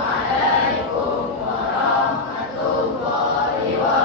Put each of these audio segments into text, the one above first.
Assalamualaikum warahmatullahi wabarakatuh.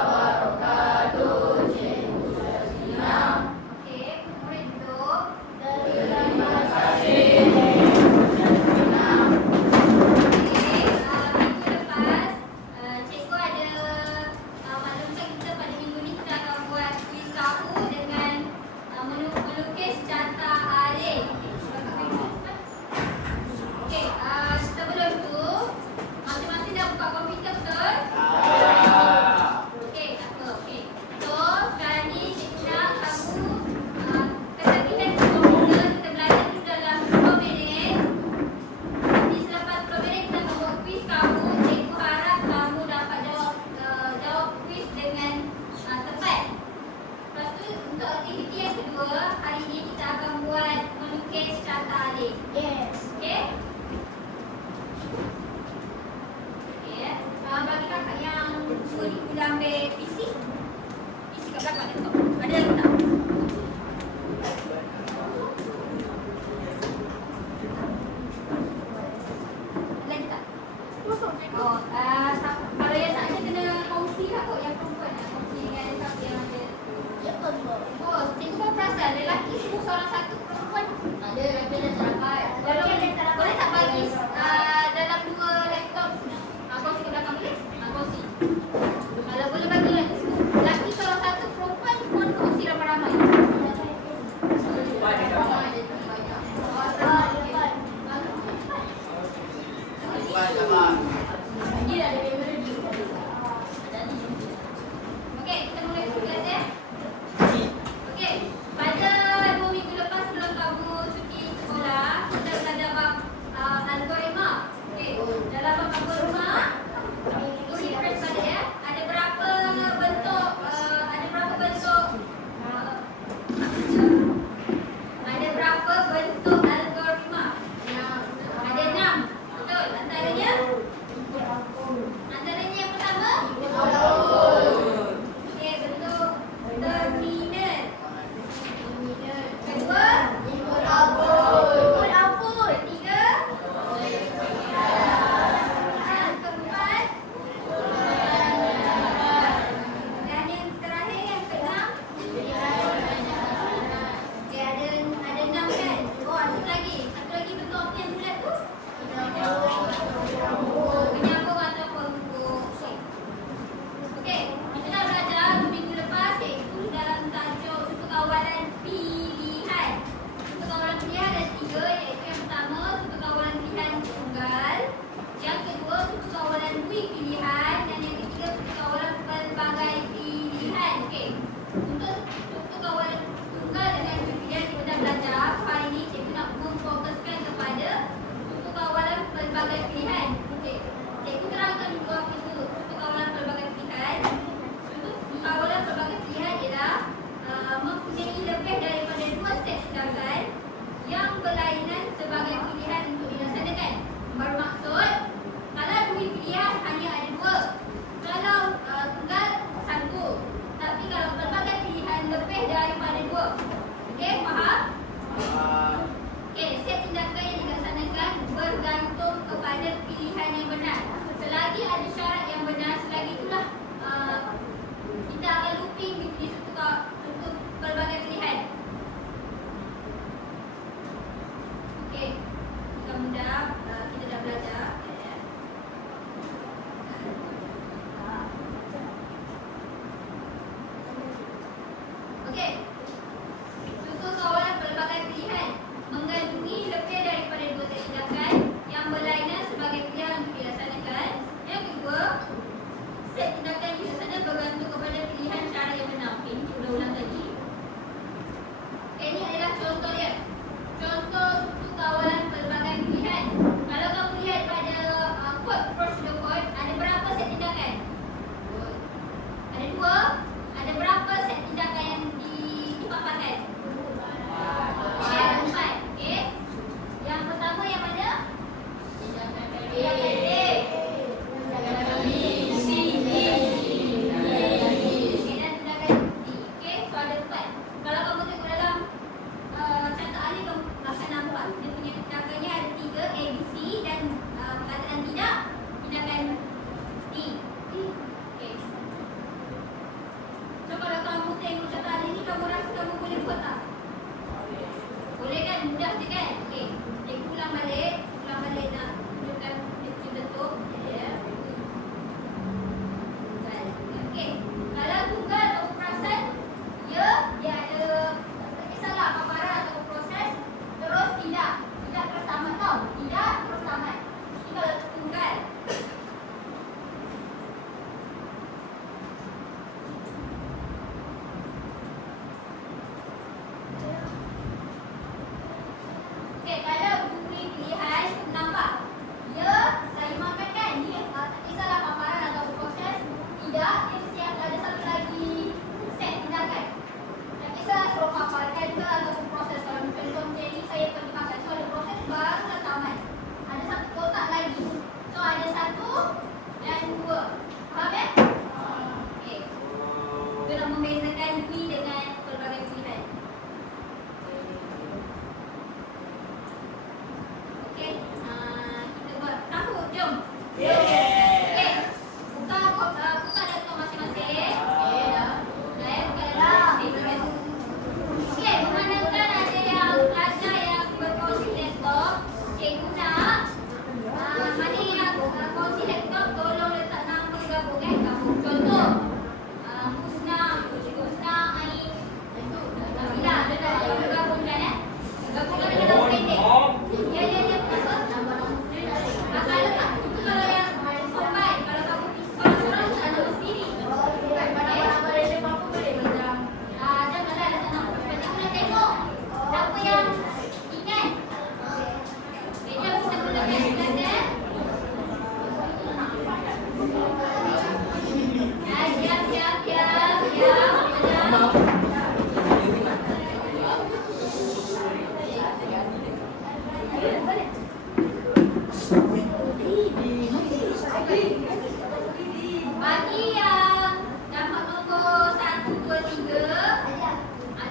bagi yang dapat nombor 1, 2, 3.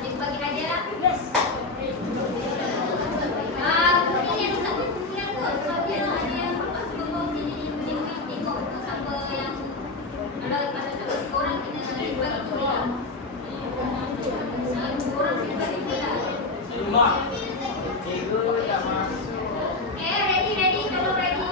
Cikgu bagi hadiah lah. Yes. Mungkin yang satu kemungkinan kot sebab dia ada yang masuk nombor sini. Cikgu tengok siapa yang kalau satu orang kena bagi tu lah. Orang kena bagi tu lah. Cuma cikgu tak masuk. Ready, tolong ready.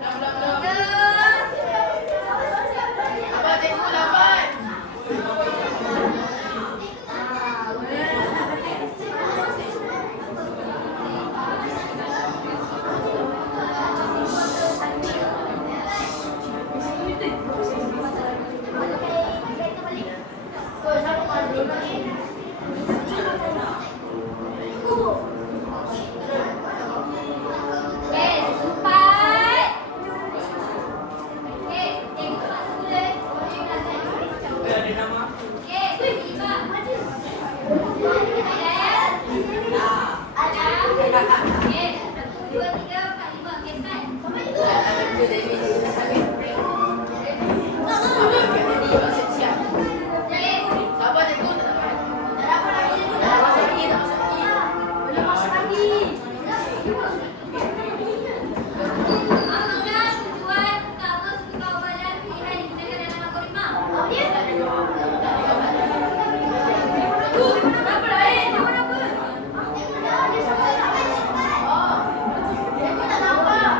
Abang cikgu lambat. Okey, empat. Okey, cikgu tu masuk mula. Cikgu dah tanya. Ada nama. Okey, lima. Hidayat. Adam. Okey, satu, dua, tiga, empat, lima. Okey, start. Okey. Sabar cikgu tak dapat. Tak dapat lagi, cikgu. Tak masuk lagi, tak masuk lagi. Belum masuk lagi. Apakah tujuan utama suka badan pilihan digunakan dalam algoritma? Dia tak ada jawab. Berapa lain? Jawab apa? Dia suka sampai cepat. Oh. Cikgu tak nampak.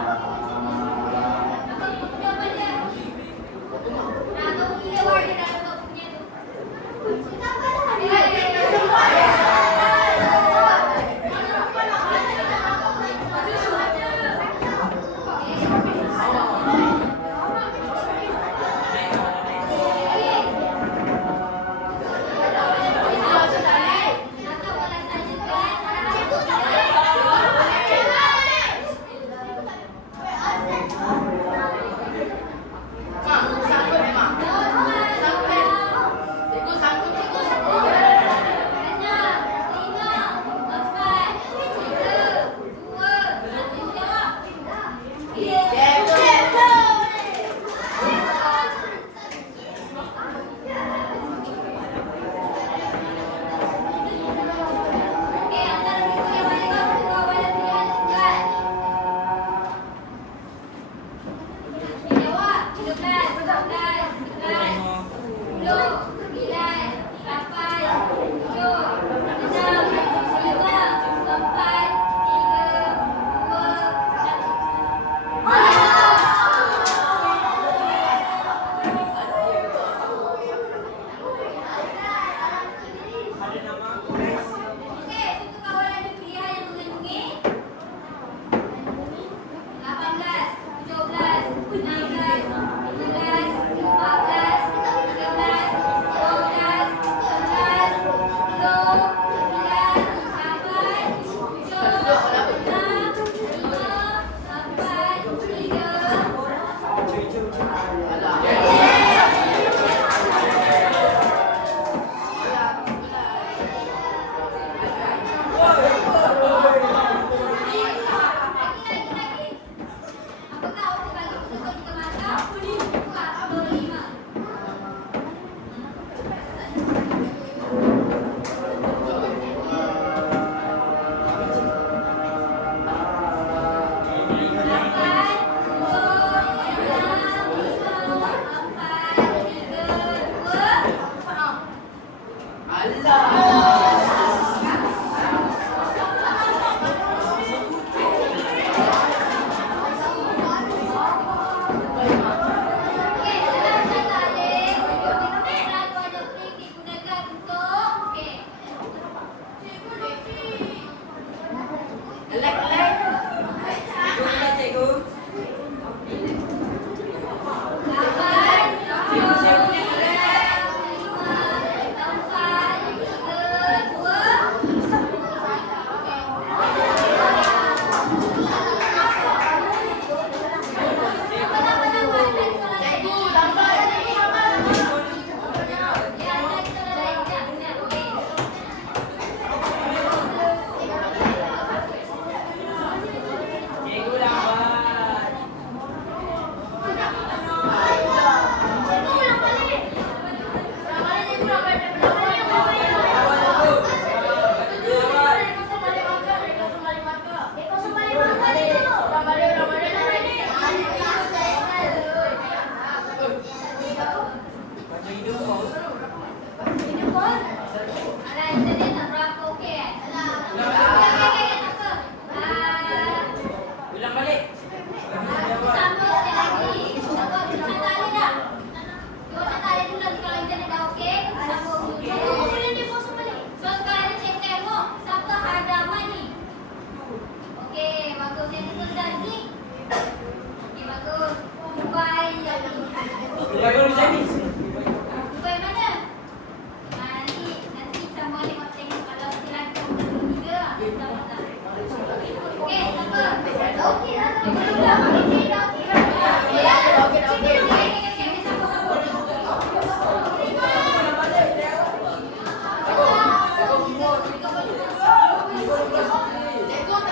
Cikgu tak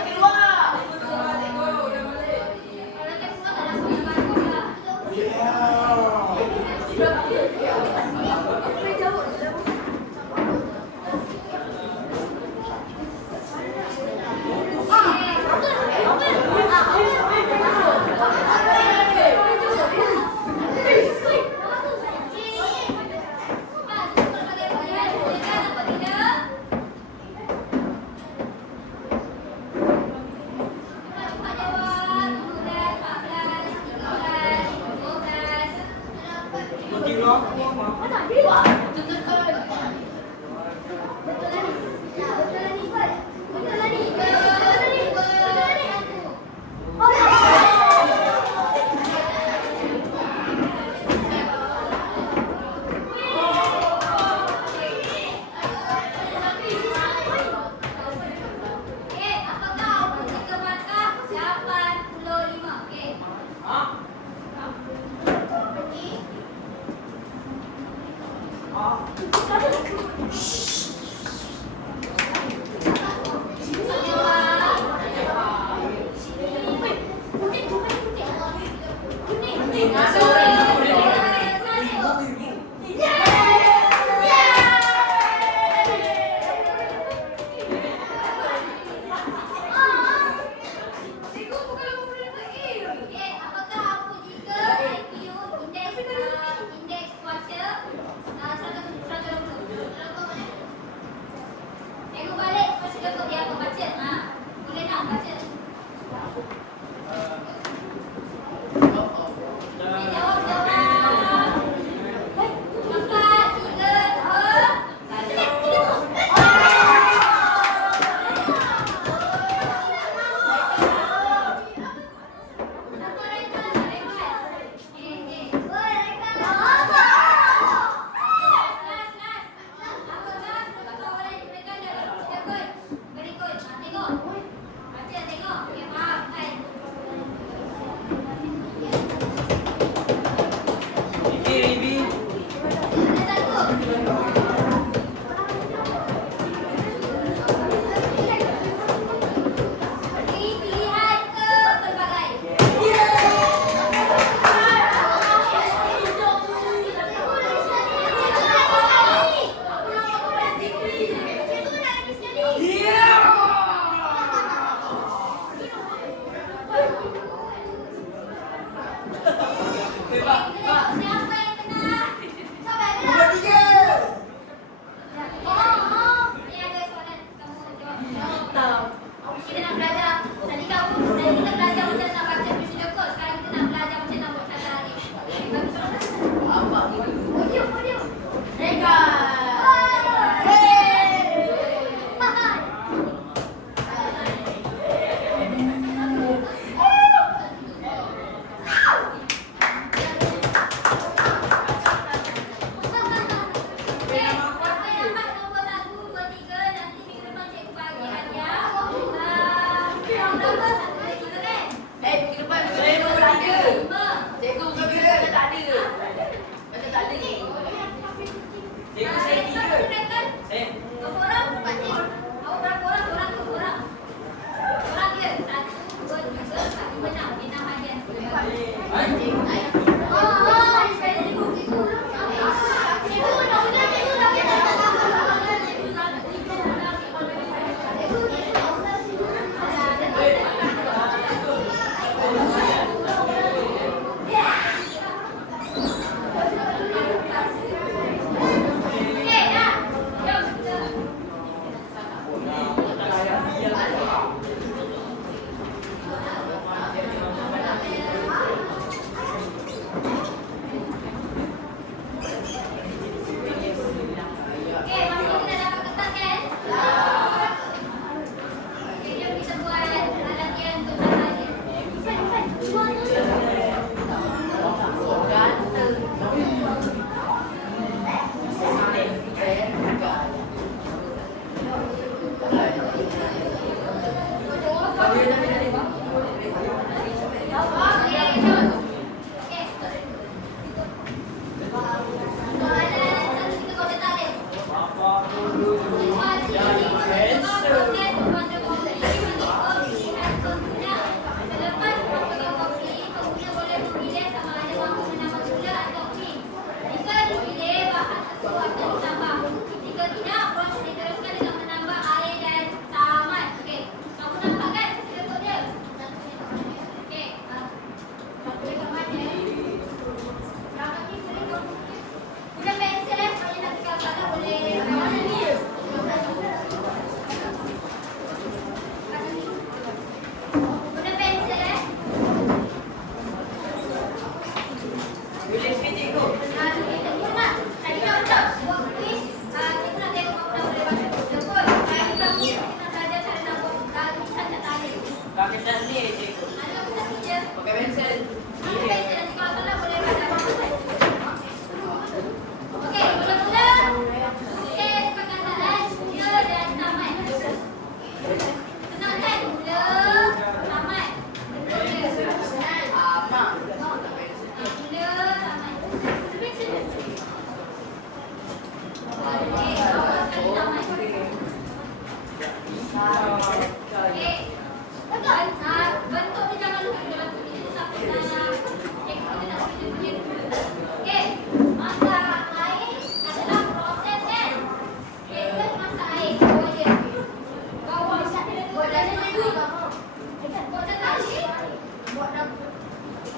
keluar.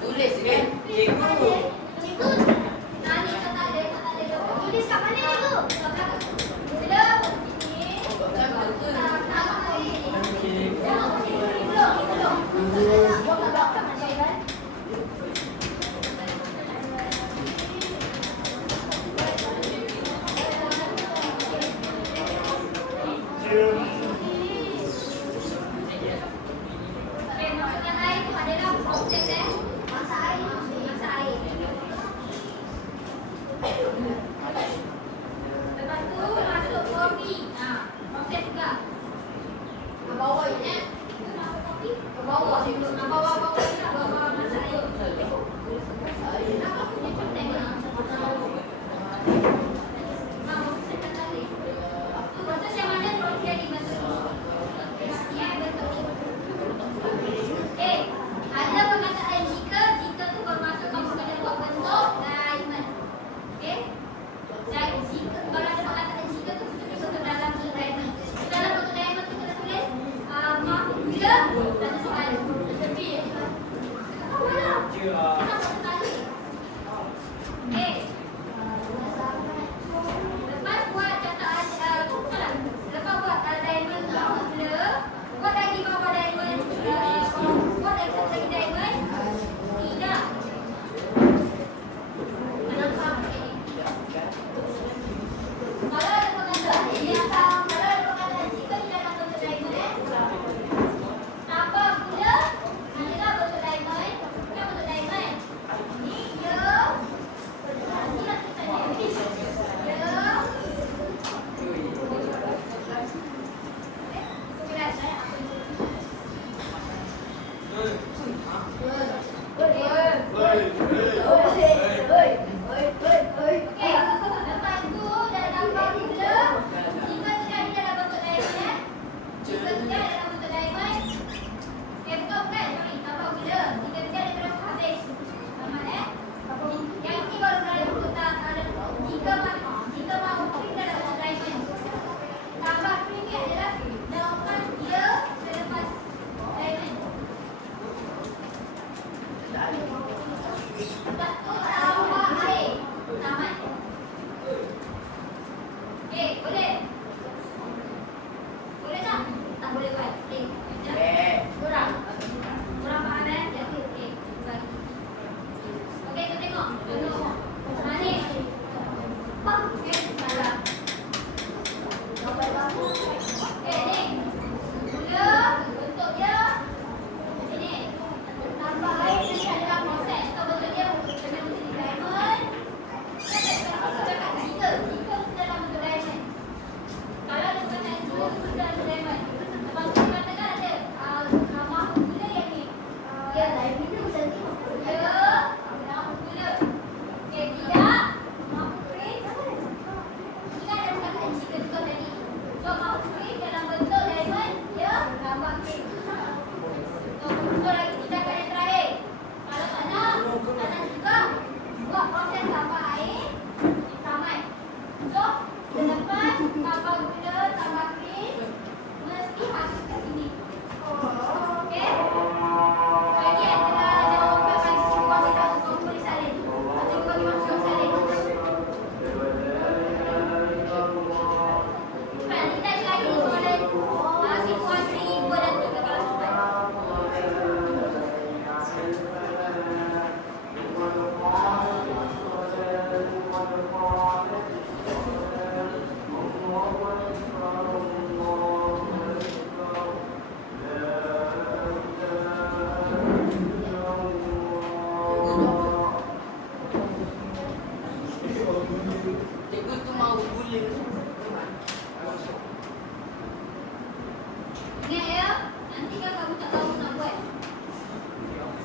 Tulis kan? Cikgu. Cikgu. Nah, ni kata dia. Tulis kat mana cikgu? Belum. Sini. Nama ini. Okey, masukkan air tu adalah proses masak air. Lepas tu masuk kopi. Proses juga. Ke bawah ini. Masuk kopi. Ke bawah cikgu. Bawah juga. Bawah masak air. Apa punya contek ni? Masukkan tadi. Proses yang mana proses dimasuk? Ya, betul. Ada perkataan jika tu bermaksud kamu kena buat bentuk diamond. Okey? Dan jika kalau ada perkataan jika tu mesti bentuk dalam bentuk diamond. Dalam bentuk diamond tu kena tulis mahula dan soalan. Tepi. Apa lah? Kenapa sekali? Okey. Lepas buat cataan lepas buat diamond mahula, buat lagi bawah diamond, buat lagi satu lagi diamond. Tidak. Kenapa macam ni? Kalau ada perkataan jika di dalam bentuk diamond, tambah gula, inilah bentuk diamond. Bukan bentuk diamond. Ini dia. Inilah tulisannya. Lepas tu dah tambah gula. Jika tidak di dalam bentuk diamond, jika tidak dalam bentuk diamond, betul kan? Sorry, tambah gula. Jika tidak dia terus habis. Faham yang ini baru dalam bentuk jika mahu krim dalam bentuk diamond. Tambah krim ni adalah daunkan dia selepas diamond. Lepas tu tambah air. Tamat. Boleh? Boleh tak? Tak boleh buat. Kurang faham Jadi bagi. Kita tengok. Ni. Salah. Ni. Gula bentuk dia sini. Tambah air nanti adalah proses. So bentuk dia kena mesti di diamond. Cakap jika dalam bentuk diamond. Kalau ada perkataan jika dalam bentuk diamond. Lepas tu katakan ada nama gula yang ni. Ya, diamond tu macam ni. Ya, nama gula. Tidak. Mahu krim. Ingat ada perkataan jika juga tadi. So mahu krim dalam bentuk diamond. Ya, tambah krim. So lagi tindakan yang terakhir. Kalau tak nak juga buat proses tambah air. Tamat. So selepas tambah gula, tambah krim, mesti habis kat sini. Okey? Bagi adalah jawapan bagi situasi satu komponi salin. Atau bagi maksud salin. Baik, kita lagi soalan situasi 2 dan 3 kalau sempat. Cikgu tu mahu gula. Ingat ya, nanti kan kamu tak tahu nak buat.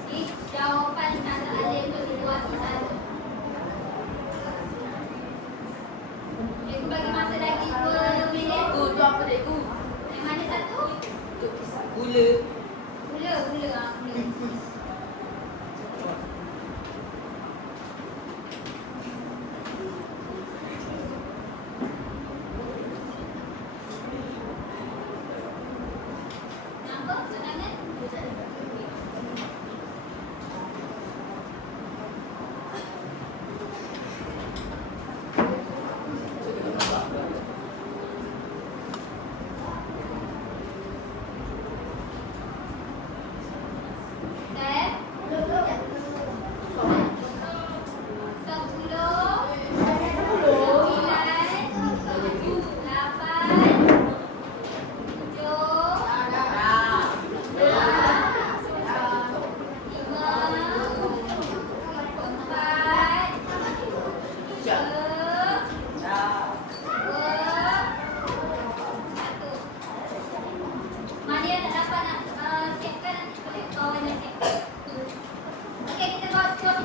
Ni jawapan kata ada untuk situasi satu. Cikgu bagi masa lagi 2 minit. Tu apa cikgu? Yang mana satu? Gula. Gula. Nampak soalan?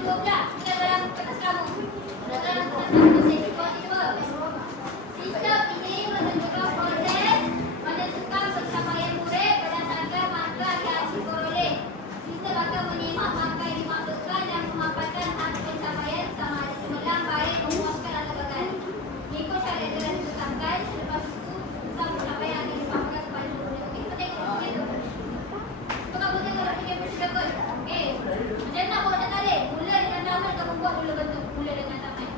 dua pula. Kita dalam kertas kamu. Dalam kertas kamu sini. Bawa sini bawa. Sistem ini menunjukkan proses menentukan pencapaian murid berdasarkan markah yang diperoleh. Sistem akan menyimak markah yang dimasukkan dan memaparkan hasil pencapaian sama ada cemerlang, baik, memuaskan atau gagal. Mengikut cara yang telah ditetapkan, selepas itu usaha pencapaian akan dipaparkan kepada murid. Okey, kita tengok dokumen tu. So, kamu tengok dokumen bersyukur. Okey, macam mana buat data ni? Mula dengan taman, kamu buat dulu bentuk. Mula dengan taman.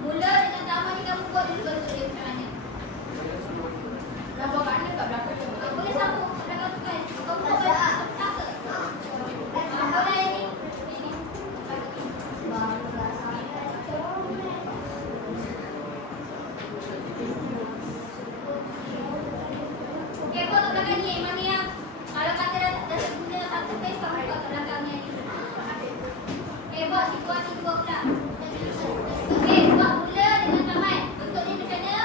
Mula dengan taman ni kamu buat dulu bentuk dia macam mana? Dah buat kat mana kat belakang tu? Boleh sambung kat belakang tu kan? Kamu buat bentuk saka. Boleh yang ni. Ini. Okey, buat kat belakang ni. Mana yang kalau kata dah guna satu page, kamu buat kat belakang ni. Okey, buat situasi dua pula. Okey, buat mula dengan taman. Bentuk ni macam mana?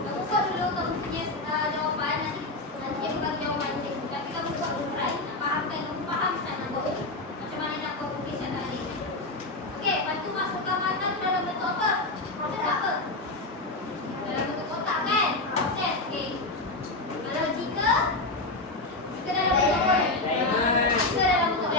Kamu buat dulu kamu punya jawapan, nanti dia bukan jawapan cikgu. Tapi kamu buat dulu try. Nak fahamkan, kamu faham tak nak buat macam mana nak buat pengisian tadi. Okey, lepas tu masukkan mata tu dalam bentuk apa? Proses apa? Dalam bentuk kotak kan? Proses, okey. Kalau jika dalam bentuk apa? Jika dalam bentuk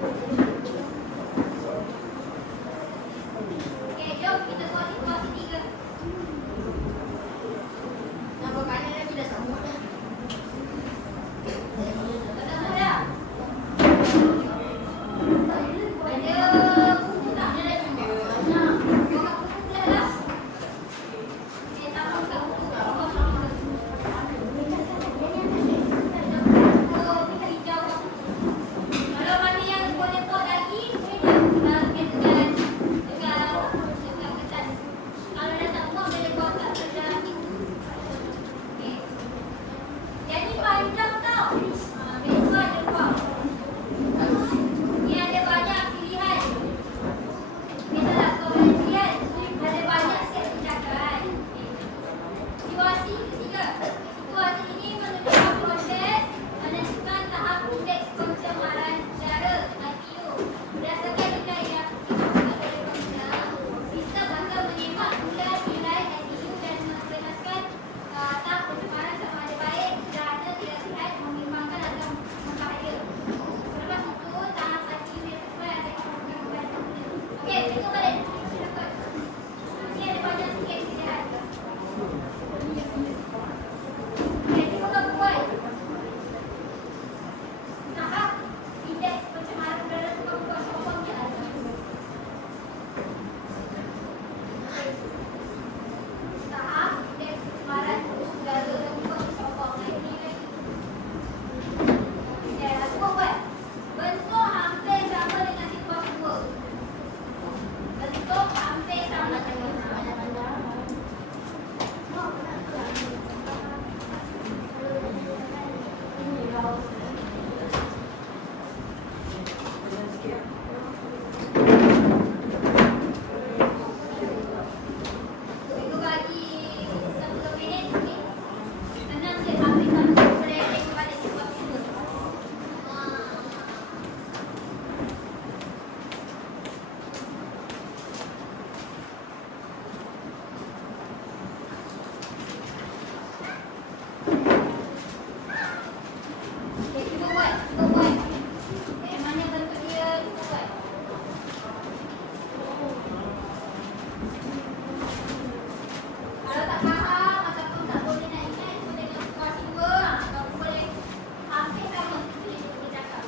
Okey, jom kita buat situasi 3. Nampak kanan lagi dah sama dah. Ketemu dah? Ada buku tak? Dia dah tunjuk. Buka buku dah lah. Okey, tak buka buku. Oh, hijau. Kalau mana yang boleh buat lagi, boleh dengan kertas. Kalau dah tak buat, boleh buat kat kerja. Okey. Jadi panjang tau. Besok ada buat. Ni ada banyak pilihan. Kita tak tahu banyak pilihan. Ada banyak set tindakan. Situasi ketiga. Situasi ini menunjukkan proses menentukan tahap indeks pencemaran udara (IPU) berdasarkan nilai yang ditentukan oleh pemerintah. Sistem akan menembak bulan nilai IPU dan menjelaskan tahap pencemaran sama ada baik, sederhana, tidak sihat, membimbangkan atau berbahaya. Selepas itu, tahap IPU yang sesuai akan ditentukan kepada pemerintah. Okey, kita balik. Silakan. Ini ada banyak sikit pilihan. Okey, cuba kamu buat. Tahap indeks pencemaran udara tu kamu buat sopan je ada. Tahap indeks pencemaran udara tu kamu sopan lagi lagi. Okey, aku buat. Bentuk hampir sama dengan situasi 2. Bentuk hampir sama dengan Itu bagi 10 minit ni. Senang je hampir sama. Boleh tengok pada situasi 2. Okay, cuba buat. Mana bentuk dia, cuba buat. Kalau tak faham ataupun tak boleh nak ingat, cuba tengok situasi 2. Kamu boleh hampir sama. Boleh cuba cakap.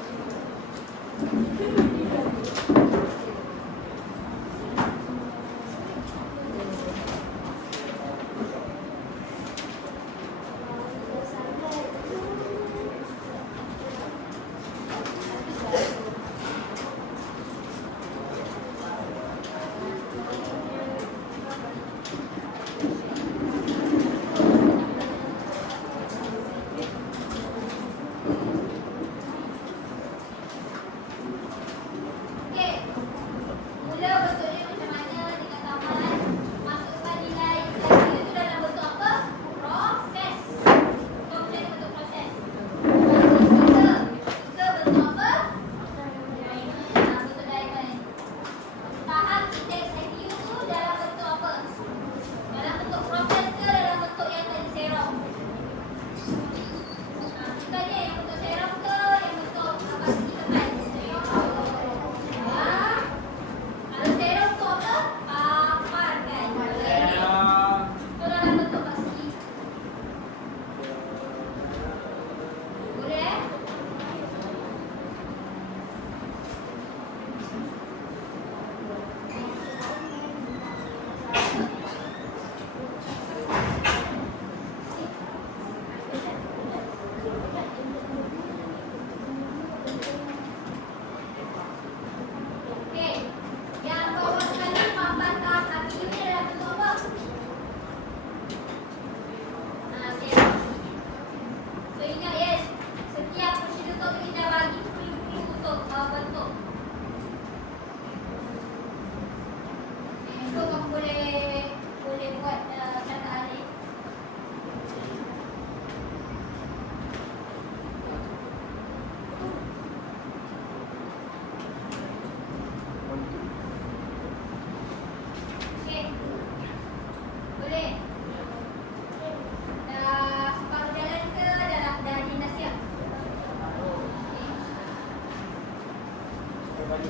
Nanti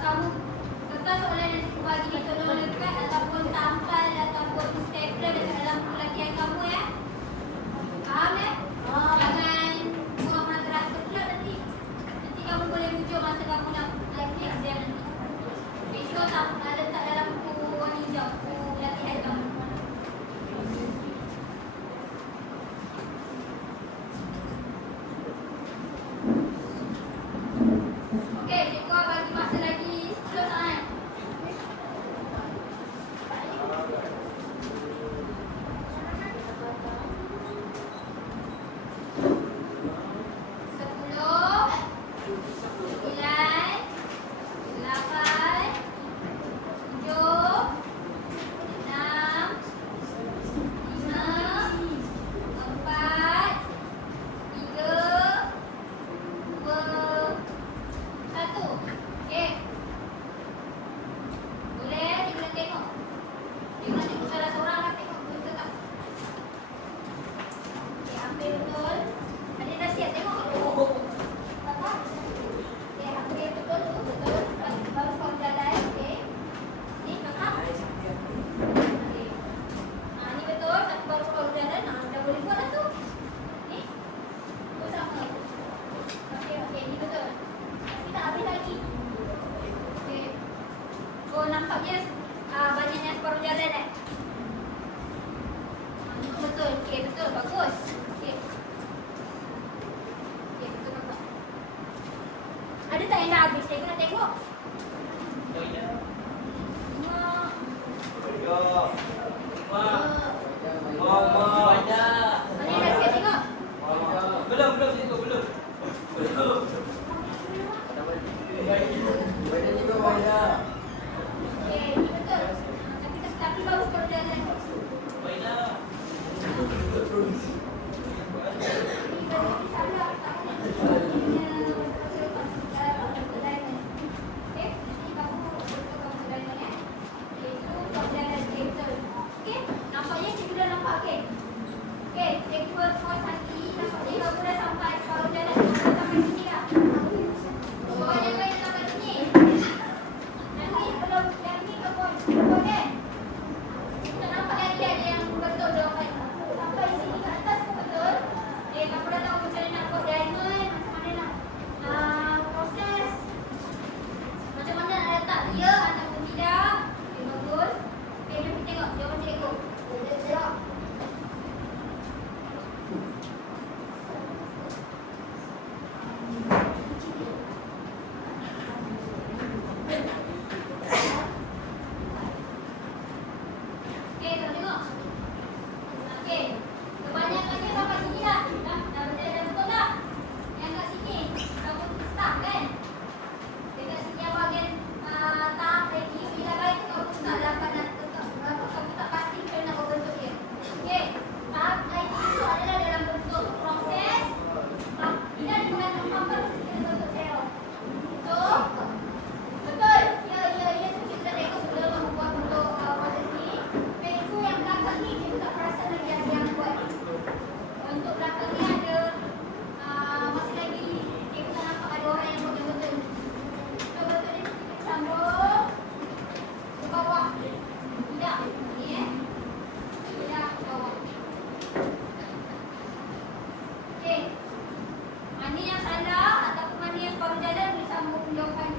kamu kertas soalan yang cikgu bagi ni tolong lekat ataupun tampal ataupun stapler dekat dalam buku latihan kamu ya. Faham ya? Jangan buang matras pula nanti. Nanti kamu boleh rujuk masa kamu nak lagi exam nanti. Besok tak letak dalam buku warna hijau, buku latihan kamu. Okey, cikgu bagi masa lagi 10 saat. Oh, nampaknya banyaknya separuh jalan eh. Itu betul. Okey, betul. Bagus. Okey. Okey, betul nampak. Ada tak yang dah habis? Saya nak tengok. Mana yang dah siap tengok? Belum, cikgu, belum. Okey, ini betul. Tapi baru separuh jalan. Mana yang salah ataupun mana yang separuh jalan boleh sambung jawab